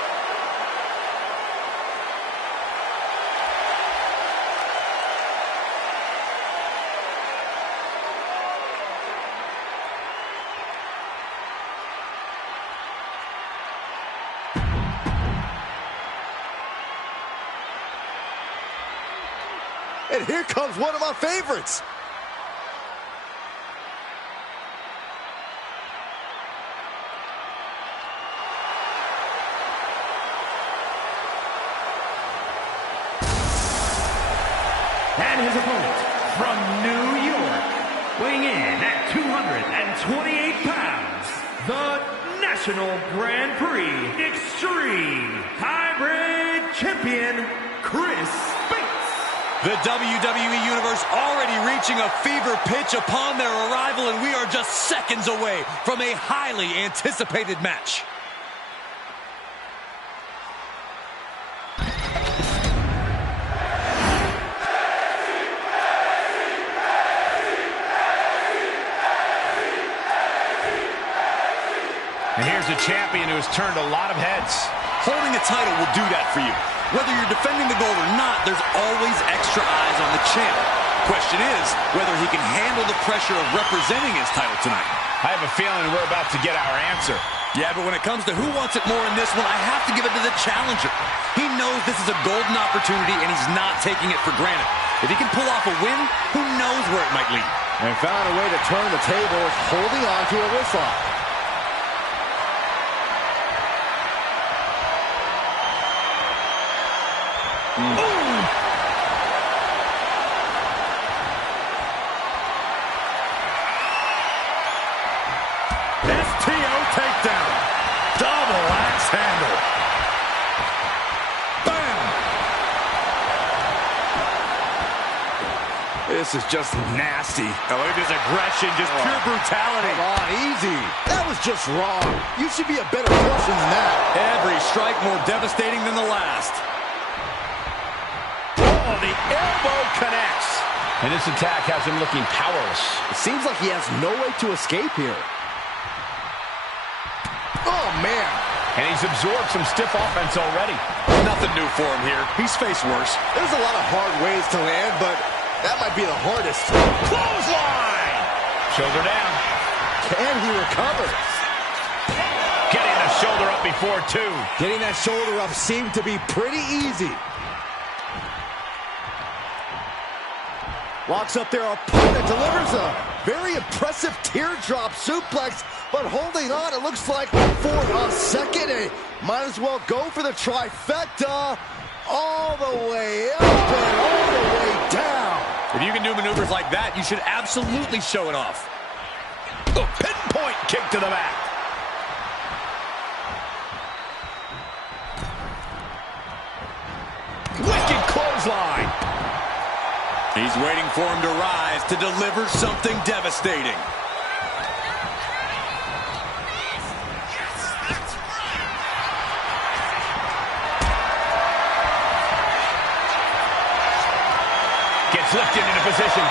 And here comes one of my favorites. And his opponent from New York, weighing in at 228 pounds, the National Grand Prix Extreme Hybrid Champion, Chris Bates. The WWE Universe already reaching a fever pitch upon their arrival, and we are just seconds away from a highly anticipated match. And here's a champion who has turned a lot of heads. Holding a title will do that for you. Whether you're defending the gold or not, there's always extra eyes on the champ. Question is whether he can handle the pressure of representing his title tonight. I have a feeling we're about to get our answer. Yeah, but when it comes to who wants it more in this one, I have to give it to the challenger. He knows this is a golden opportunity, and he's not taking it for granted. If he can pull off a win, who knows where it might lead. And found a way to turn the tables, holding on to a wrist lock. STO takedown. Double axe handle. Bam! This is just nasty. Oh, look at this aggression, just pure brutality. Come on, easy. That was just wrong. You should be a better person than that. Every strike more devastating than the last. Oh, the elbow connects. And this attack has him looking powerless. It seems like he has no way to escape here. Oh, man. And he's absorbed some stiff offense already. Nothing new for him here. He's faced worse. There's a lot of hard ways to land, but that might be the hardest. Clothesline! Shoulder down. Can he recover? Getting a shoulder up before, too. Getting that shoulder up seemed to be pretty easy. Walks up their opponent, delivers a very impressive teardrop suplex, but holding on, it looks like for a second. Might as well go for the trifecta. All the way up and all the way down. If you can do maneuvers like that, you should absolutely show it off. A pinpoint kick to the back. Wicked clothesline. He's waiting for him to rise to deliver something devastating. Gets lifted into position.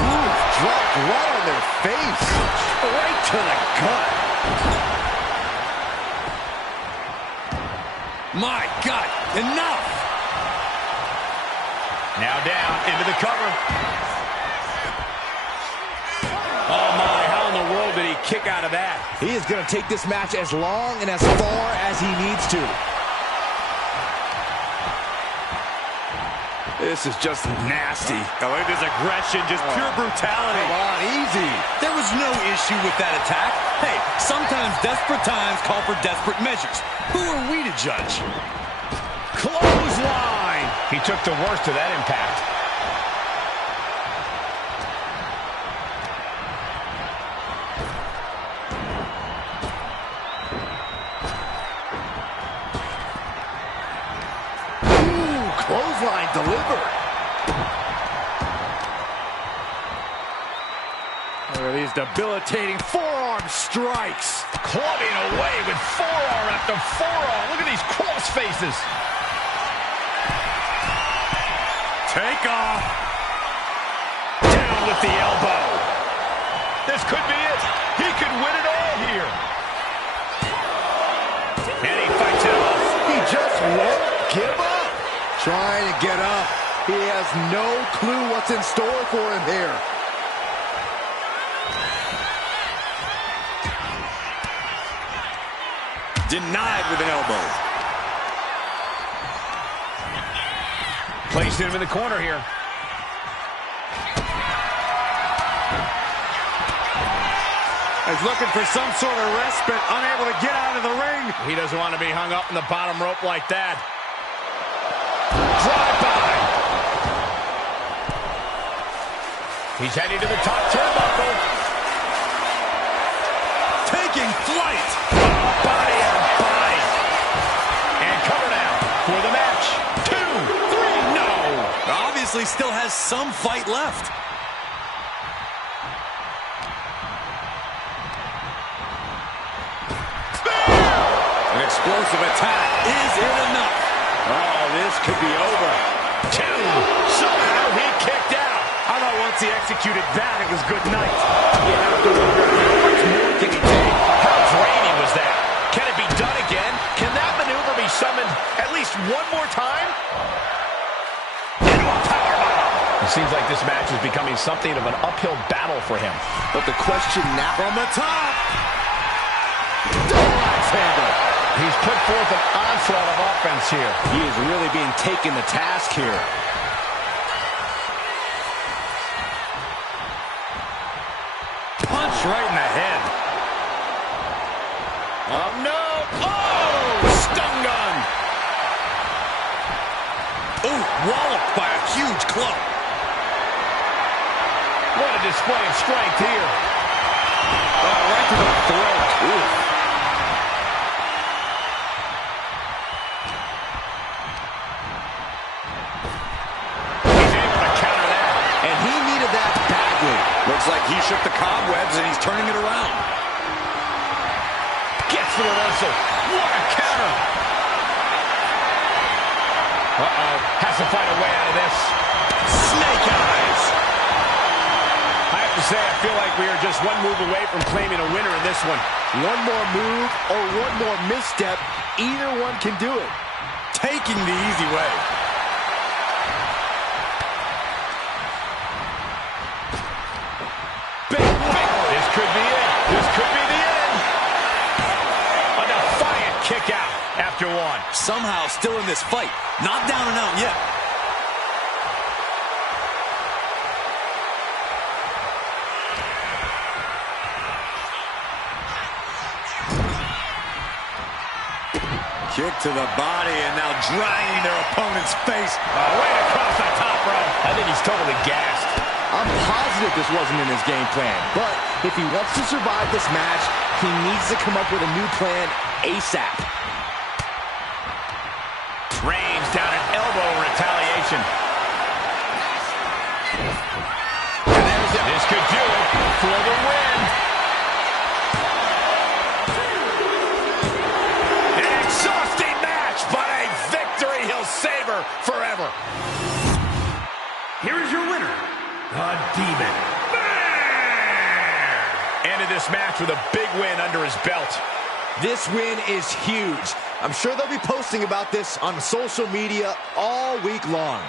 Ooh, dropped right on their face. Right to the gut. My God, enough! Now down into the cover. Oh my, how in the world did he kick out of that? He is going to take this match as long and as far as he needs to. This is just nasty. Oh, look at this aggression, just pure brutality. Come on, easy. There was no issue with that attack. Hey, sometimes desperate times call for desperate measures. Who are we to judge? Clothesline. He took the worst of that impact. Clothesline delivered. Look at these debilitating forearm strikes. Clubbing away with forearm after forearm. Look at these cross faces. Take off. Down with the elbow. This could be it. He could win it all here. And he fights it off. He just won't give up. Trying to get up. He has no clue what's in store for him here. Denied with an elbow. Placed him in the corner here. He's looking for some sort of respite, unable to get out of the ring. He doesn't want to be hung up in the bottom rope like that. Drive-by. He's heading to the top turnbuckle. Taking flight. Body on body. And cover now for the match. 2, 3, no. Obviously still has some fight left. An explosive attack. Is it enough? Oh, this could be over. 2. Somehow he kicked out. How about once he executed that, it was good night? You have to wonder, how much more can he take? How draining was that? Can it be done again? Can that maneuver be summoned at least one more time? Into a powerbomb. It seems like this match is becoming something of an uphill battle for him. But the question now... From the top. Handle. He's put forth an onslaught of offense here. He is really being taken to task here. Punch right in the head. Oh, no. Oh, stun gun. Ooh, walloped by a huge club. What a display of strength here. Oh, right to the throat. Ooh. Looks like he shook the cobwebs and he's turning it around. Gets the reversal. What a counter. Uh-oh. Has to find a way out of this. Snake eyes. I have to say, I feel like we are just one move away from claiming a winner in this one. One more move or one more misstep, either one can do it. Taking the easy way. somehow still in this fight. Not down and out yet. Kick to the body, and now drying their opponent's face. Right across the top rope. I think he's totally gassed. I'm positive this wasn't in his game plan, but if he wants to survive this match, he needs to come up with a new plan ASAP. Reigns down an elbow in retaliation. And there's it. This could do it for the win. An exhausting match, but a victory he'll savor forever. Here is your winner, the Demon. Ended this match with a big win under his belt. This win is huge. I'm sure they'll be posting about this on social media all week long.